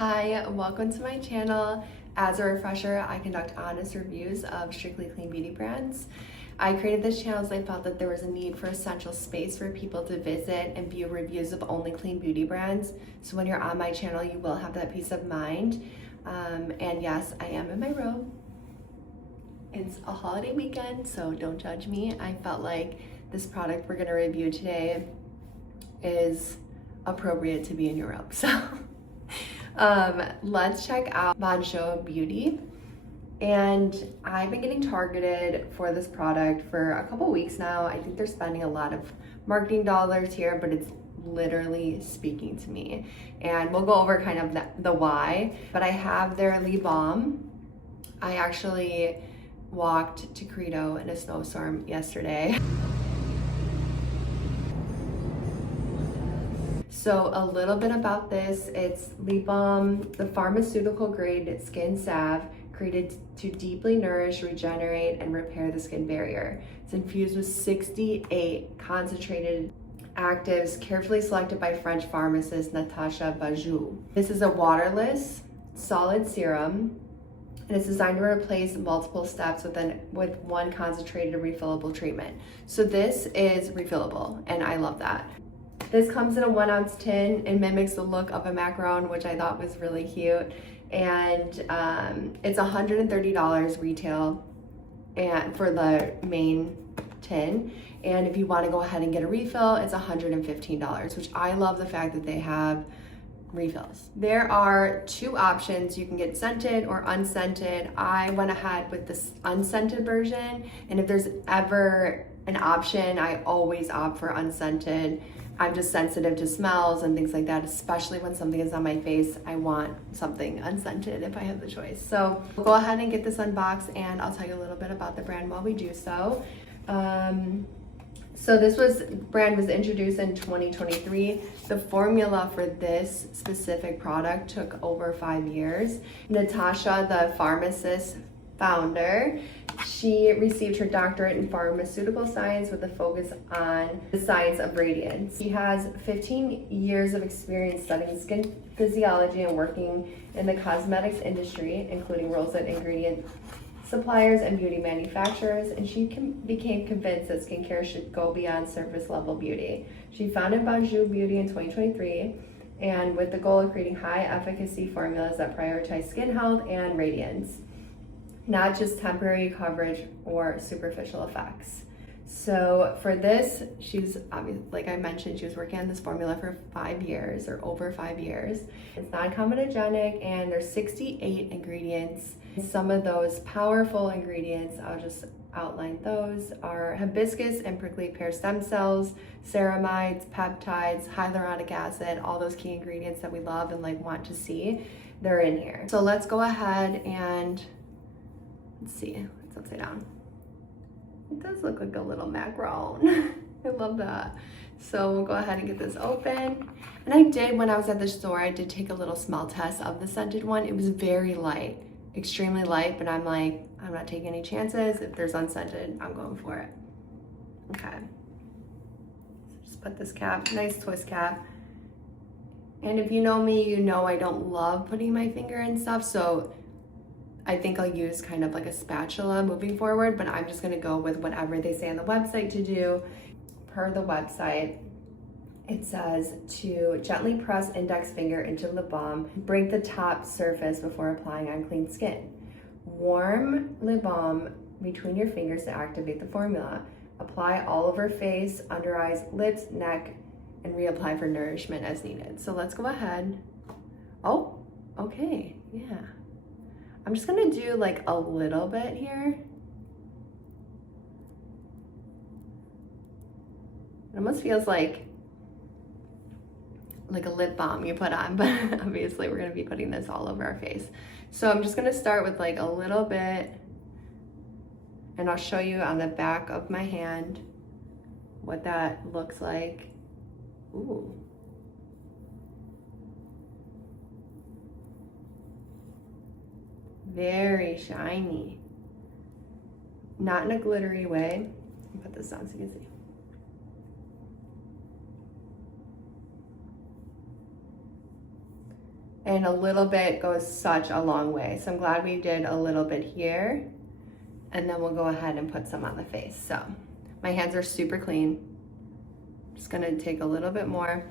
Hi, welcome to my channel. As a refresher, I conduct honest reviews of strictly clean beauty brands. I created this channel as I felt that there was a need for a central space for people to visit and view reviews of only clean beauty brands. So when you're on my channel, you will have that peace of mind. And yes, I am in my robe. It's a holiday weekend, so don't judge me. I felt like this product we're gonna review today is appropriate to be in your robe. So let's check out Bonjout Beauty. And I've been getting targeted for this product for a couple weeks now. I think they're spending a lot of marketing dollars here, but it's literally speaking to me. And we'll go over kind of the why. But I have their lip balm. I actually walked to Credo in a snowstorm yesterday. So a little bit about this, it's lip balm, the pharmaceutical grade skin salve created to deeply nourish, regenerate, and repair the skin barrier. It's infused with 68 concentrated actives carefully selected by French pharmacist Natasha Bonjout. This is a waterless, solid serum, and it's designed to replace multiple steps with one concentrated refillable treatment. So this is refillable, and I love that. This comes in a 1 ounce tin and mimics the look of a macaron, which I thought was really cute. And it's $130 retail and for the main tin. And if you want to go ahead and get a refill, it's $115, which I love the fact that they have refills. There are two options. You can get scented or unscented. I went ahead with this unscented version. And if there's ever an option, I always opt for unscented. I'm just sensitive to smells and things like that, especially when something is on my face. I want something unscented if I have the choice. So we'll go ahead and get this unboxed and I'll tell you a little bit about the brand while we do so. So this brand was introduced in 2023. The formula for this specific product took over 5 years. Natasha, the pharmacist founder, she received her doctorate in pharmaceutical science with a focus on the science of radiance. She has 15 years of experience studying skin physiology and working in the cosmetics industry, including roles at ingredient suppliers and beauty manufacturers, and she became convinced that skincare should go beyond surface level beauty. She founded Bonjout Beauty in 2023, and with the goal of creating high efficacy formulas that prioritize skin health and radiance, not just temporary coverage or superficial effects. So for this, she's obviously, like I mentioned, she was working on this formula for 5 years or over 5 years. It's non-comedogenic and there's 68 ingredients. Some of those powerful ingredients, I'll just outline those, are hibiscus and prickly pear stem cells, ceramides, peptides, hyaluronic acid, all those key ingredients that we love and want to see, they're in here. So let's go ahead and let's see, it's upside down. It does look like a little macaron. I love that. So we'll go ahead and get this open. And I did, when I was at the store, I did take a little smell test of the scented one. It was very light, extremely light, but I'm like, I'm not taking any chances. If there's unscented, I'm going for it. Okay. Just put this cap, nice twist cap. And if you know me, you know I don't love putting my finger in stuff, so I think I'll use kind of like a spatula moving forward, but I'm just gonna go with whatever they say on the website to do. Per the website, it says to gently press index finger into the balm, break the top surface before applying on clean skin. Warm lip balm between your fingers to activate the formula. Apply all over face, under eyes, lips, neck, and reapply for nourishment as needed. So let's go ahead. Oh, okay, yeah. I'm just gonna do like a little bit here. It almost feels like a lip balm you put on, but obviously we're gonna be putting this all over our face. So I'm just gonna start with like a little bit, and I'll show you on the back of my hand what that looks like. Ooh. Very shiny. Not in a glittery way. I'll put this down so you can see. And a little bit goes such a long way. So I'm glad we did a little bit here. And then we'll go ahead and put some on the face. So my hands are super clean. Just gonna take a little bit more.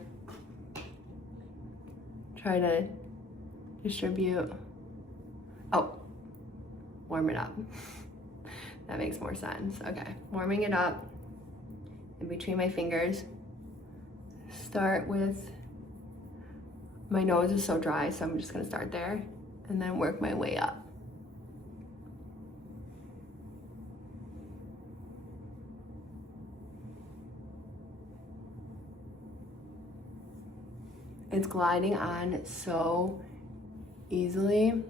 Try to distribute. Oh, warm it up. That makes more sense. Okay, warming it up in between my fingers. Start with, my nose is so dry, so I'm just gonna start there and then work my way up. It's gliding on so easily.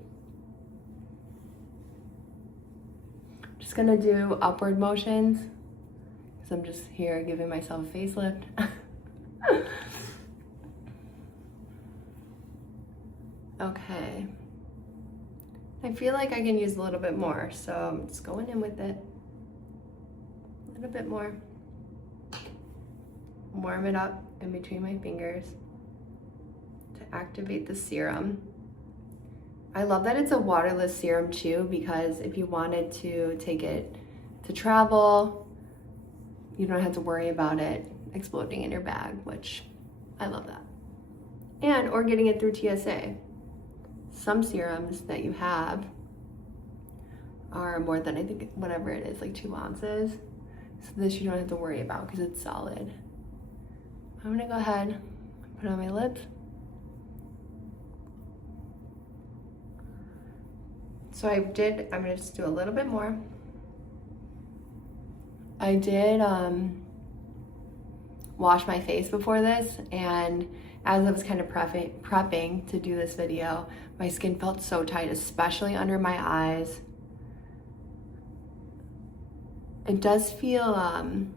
Just gonna do upward motions because I'm just here giving myself a facelift. Okay. I feel like I can use a little bit more, so I'm just going in with it. A little bit more. Warm it up in between my fingers to activate the serum. I love that it's a waterless serum too, because if you wanted to take it to travel, you don't have to worry about it exploding in your bag, which I love that. And, or getting it through TSA. Some serums that you have are more than, I think, whatever it is, like 2 ounces. So this you don't have to worry about because it's solid. I'm gonna go ahead and put it on my lips. So I'm gonna just do a little bit more. I did wash my face before this, and as I was kind of prepping to do this video, my skin felt so tight, especially under my eyes. It does feel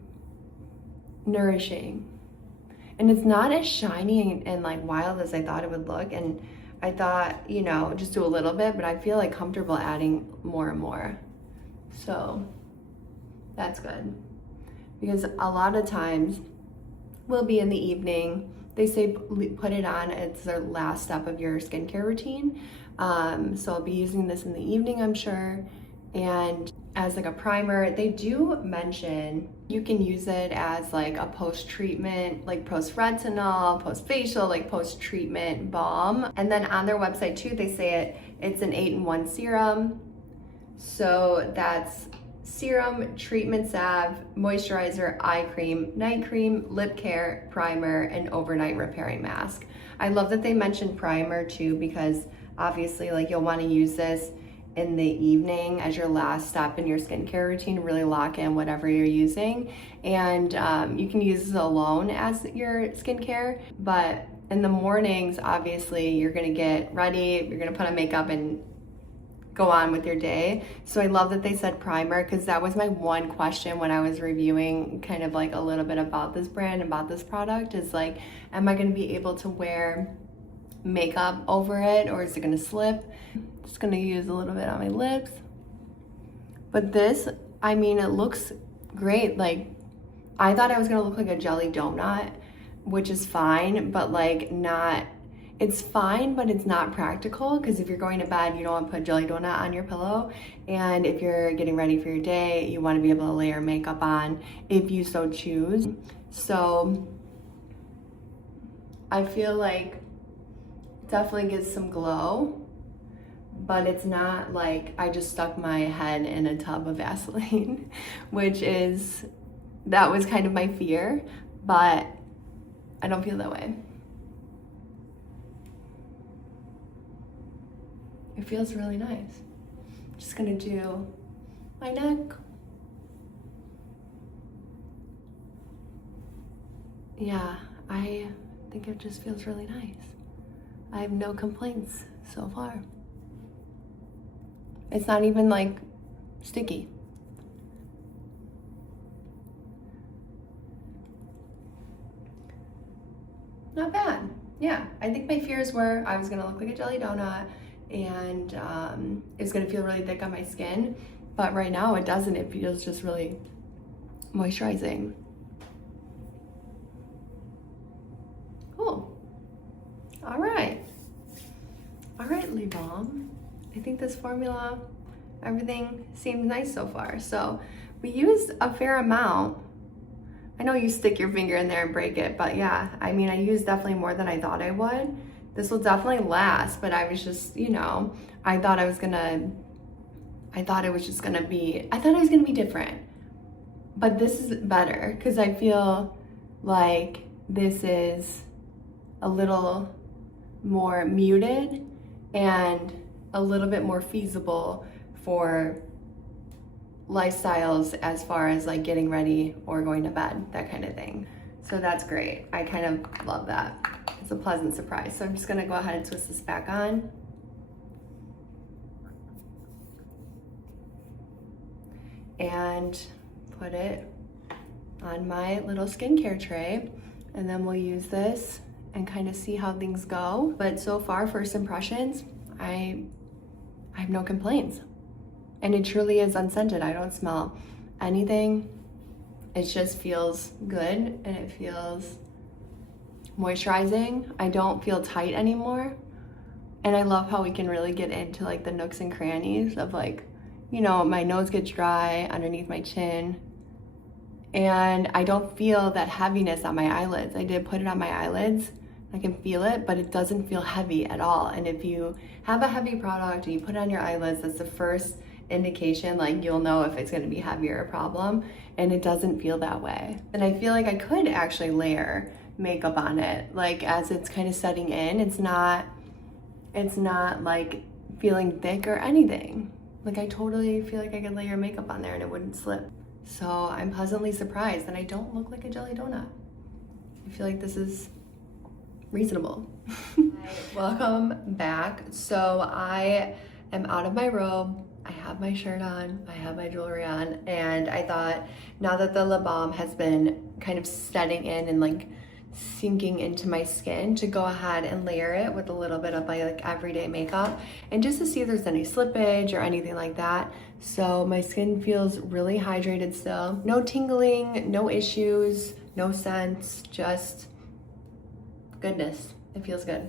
nourishing. And it's not as shiny and like wild as I thought it would look. And I thought, you know, just do a little bit, but I feel like comfortable adding more and more. So that's good. Because a lot of times will be in the evening. They say put it on, it's the last step of your skincare routine. So I'll be using this in the evening, I'm sure. And as like a primer, they do mention you can use it as like a post-treatment, like post-retinol, post-facial, like post-treatment balm. And then on their website too, they say it's an 8-in-1 serum. So that's serum, treatment salve, moisturizer, eye cream, night cream, lip care, primer, and overnight repairing mask. I love that they mentioned primer too, because obviously like you'll want to use this in the evening as your last step in your skincare routine to really lock in whatever you're using. And you can use this alone as your skincare, but in the mornings, obviously you're gonna get ready, you're gonna put on makeup and go on with your day. So I love that they said primer, because that was my one question when I was reviewing kind of like a little bit about this brand, about this product, is like, am I gonna be able to wear makeup over it, or is it gonna slip? Just gonna use a little bit on my lips. But this, I mean, it looks great. Like, I thought I was gonna look like a jelly donut, which is fine, but like not, it's fine, but it's not practical, because if you're going to bed, you don't want to put jelly donut on your pillow. And if you're getting ready for your day, you want to be able to layer makeup on if you so choose. So I feel like it definitely gives some glow, but it's not like I just stuck my head in a tub of Vaseline, that was kind of my fear, but I don't feel that way. It feels really nice. Just gonna do my neck. Yeah, I think it just feels really nice. I have no complaints so far. It's not even like sticky. Not bad. Yeah, I think my fears were I was gonna look like a jelly donut and it's gonna feel really thick on my skin, but right now it doesn't. It feels just really moisturizing. Cool. All right. Le Balm. I think this formula, everything seems nice so far. So we used a fair amount. I know you stick your finger in there and break it, but yeah, I mean, I used definitely more than I thought I would. This will definitely last, but I was just, you know, I thought it was gonna be different. But this is better because I feel like this is a little more muted and a little bit more feasible for lifestyles as far as like getting ready or going to bed, that kind of thing. So that's great. I kind of love that. It's a pleasant surprise. So I'm just gonna go ahead and twist this back on. And put it on my little skincare tray. And then we'll use this and kind of see how things go. But so far, first impressions, I have no complaints. And it truly is unscented. I don't smell anything. It just feels good and it feels moisturizing. I don't feel tight anymore. And I love how we can really get into like the nooks and crannies of like, you know, my nose gets dry underneath my chin. And I don't feel that heaviness on my eyelids. I did put it on my eyelids. I can feel it, but it doesn't feel heavy at all. And if you have a heavy product and you put it on your eyelids, that's the first indication, like you'll know if it's gonna be heavy or a problem, and it doesn't feel that way. And I feel like I could actually layer makeup on it, like as it's kind of setting in. It's not like feeling thick or anything. Like I totally feel like I could layer makeup on there and it wouldn't slip. So I'm pleasantly surprised and I don't look like a jelly donut. I feel like this is reasonable. Welcome back. So I am out of my robe. I have my shirt on, I have my jewelry on, and I thought now that the lip balm has been kind of setting in and like sinking into my skin, to go ahead and layer it with a little bit of my like everyday makeup and just to see if there's any slippage or anything like that. So my skin feels really hydrated still. No tingling, no issues, no scents, just goodness. It feels good.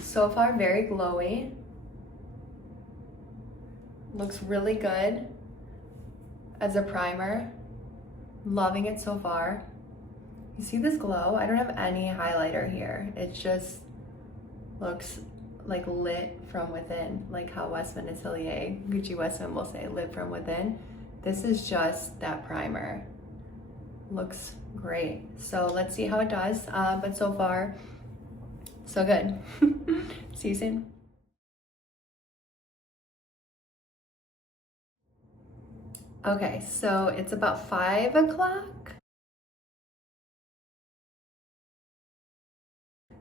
So far, very glowy. Looks really good as a primer. Loving it so far. You see this glow? I don't have any highlighter here. It just looks like lit from within, like how Westman Atelier, Gucci Westman will say lit from within. This is just that primer. Looks great. So let's see how it does. But so far, so good. See you soon. Okay, so it's about 5 o'clock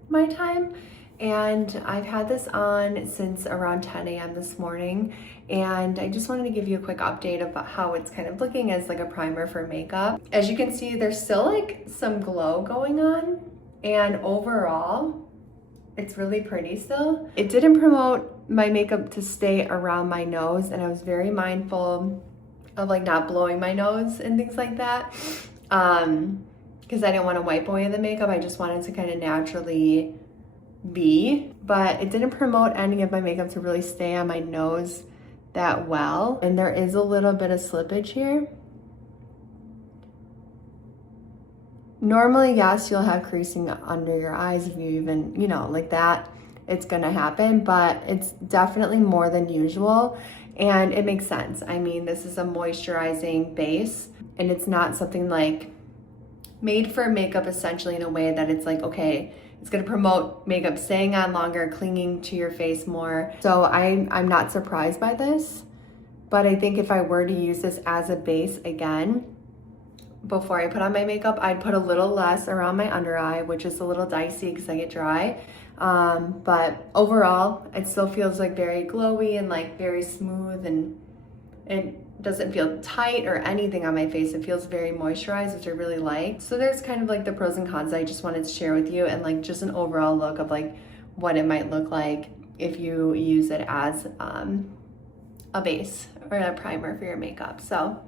my time, and I've had this on since around 10 a.m. this morning, and I just wanted to give you a quick update about how it's kind of looking as like a primer for makeup. As you can see, there's still like some glow going on, and overall it's really pretty still. It didn't promote my makeup to stay around my nose, and I was very mindful of like not blowing my nose and things like that, because I didn't want to wipe away the makeup. I just wanted to kind of naturally be, but it didn't promote any of my makeup to really stay on my nose that well. And there is a little bit of slippage here. Normally, yes, you'll have creasing under your eyes if you even, you know, like that, it's gonna happen, but it's definitely more than usual. And it makes sense. I mean, this is a moisturizing base, and it's not something like made for makeup essentially in a way that it's like, okay, it's gonna promote makeup staying on longer, clinging to your face more. So I'm not surprised by this, but I think if I were to use this as a base again, before I put on my makeup, I'd put a little less around my under eye, which is a little dicey because I get dry. But overall, it still feels like very glowy and like very smooth, and it doesn't feel tight or anything on my face. It feels very moisturized, which I really like. So there's kind of like the pros and cons I just wanted to share with you, and like just an overall look of like what it might look like if you use it as a base or a primer for your makeup. So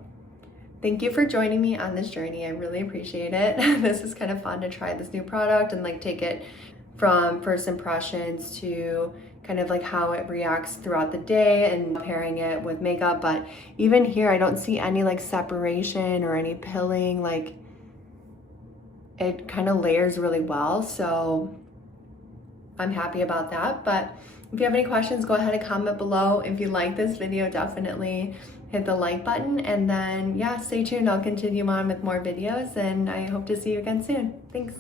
thank you for joining me on this journey. I really appreciate it. This is kind of fun to try this new product and like take it from first impressions to kind of like how it reacts throughout the day and pairing it with makeup. But even here, I don't see any like separation or any pilling. Like it kind of layers really well. So I'm happy about that. But if you have any questions, go ahead and comment below. If you like this video, definitely hit the like button, and then yeah, stay tuned. I'll continue on with more videos, and I hope to see you again soon. Thanks.